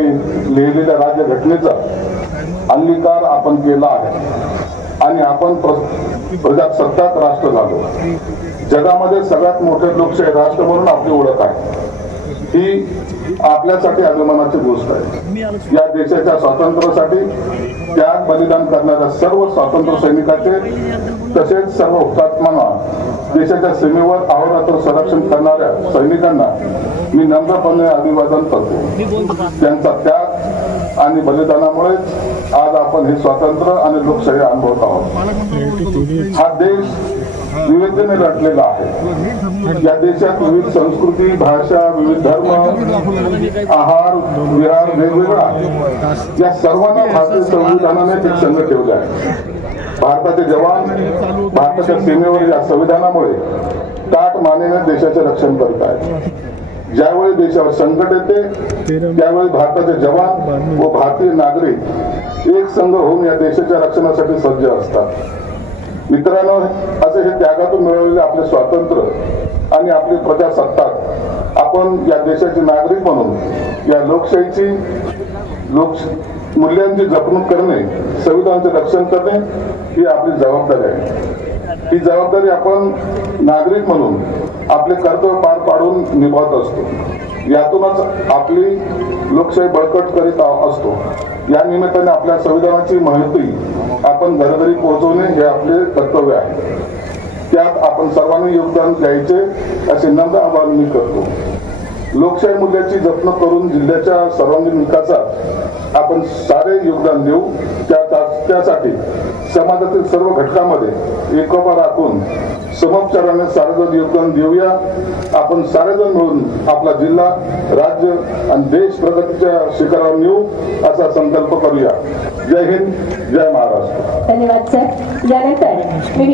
यांनी लिहिलेल्या राज्यघटनेचा अंगीकार आपण केला आहे आणि आपण प्रजासत्ताक राष्ट्र झालो. जगामध्ये सगळ्यात मोठे लोकशाही राष्ट्र म्हणून आपली ओळख आहे. ही आपल्यासाठी अभिमानाची गोष्ट आहे. या देशाच्या स्वातंत्र्यासाठी त्याग बलिदान करणाऱ्या सर्व स्वातंत्र्य सैनिकांचे तसेच सर्व हुतात्म्यांना, देशाच्या सीमेवर अहोरात्र संरक्षण करणाऱ्या सैनिकांना मी नम्रपणे अभिवादन करतो. त्यांचा त्याग आणि बलिदानामुळेच आज आपण हे स्वातंत्र्य आणि लोकशाही अनुभवत आहोत. हा देश विविधतेने लढलेला आहे. या देशात विविध संस्कृती, भाषा, विविध धर्म, आहार विहार वेगवेगळा आहे. या सर्वांना भारतीय संविधानाने एक संघ ठेवला आहे. भारताचे जवान भारताच्या सीमेवर या संविधानामुळे ताठ मानेने देशाचे रक्षण करत आहेत. ज्यावेळी देशावर संकट येते त्यावेळी भारताचे जवान व भारतीय नागरिक एक संघ होऊन या देशाच्या रक्षणासाठी सज्ज असतात. मित्रांनो, असे हे त्यागातून मिळवलेले आपले स्वातंत्र्य आणि आपली प्रजासत्ताक आपण या देशाचे नागरिक म्हणून या लोकशाहीची मूल्यांची जपणूक करणे, संविधानाचे रक्षण करणे ही आपली जबाबदारी आहे. ही जबाबदारी आपण नागरिक म्हणून आपले कर्तव्य पार पाडून निभावत असतो. यातूनच आपली लोकशाही बळकट करीत असतो. या निमित्ताने आपल्या संविधानाची माहिती आपण घरोघरी पोहोचवणे हे आपले कर्तव्य आहे. त्यात आपण सर्वांनी योगदान द्यायचे असे नम्र आवाहन मी करतो. लोकशाही मूल्याची जपणूक करून जिल्ह्याच्या सर्वांगीण विकासात आपण सारे योगदान देऊ. त्यासाठी समाजातील सर्व घटकांमध्ये एकोपा राखून समोपचाराने सारेजण योगदान देऊया. आपण सारेजण मिळून आपला जिल्हा, राज्य आणि देश प्रगतीच्या शिखरावर नेऊ असा संकल्प करूया. जय हिंद, जय महाराष्ट्र. धन्यवाद सर. यानंतर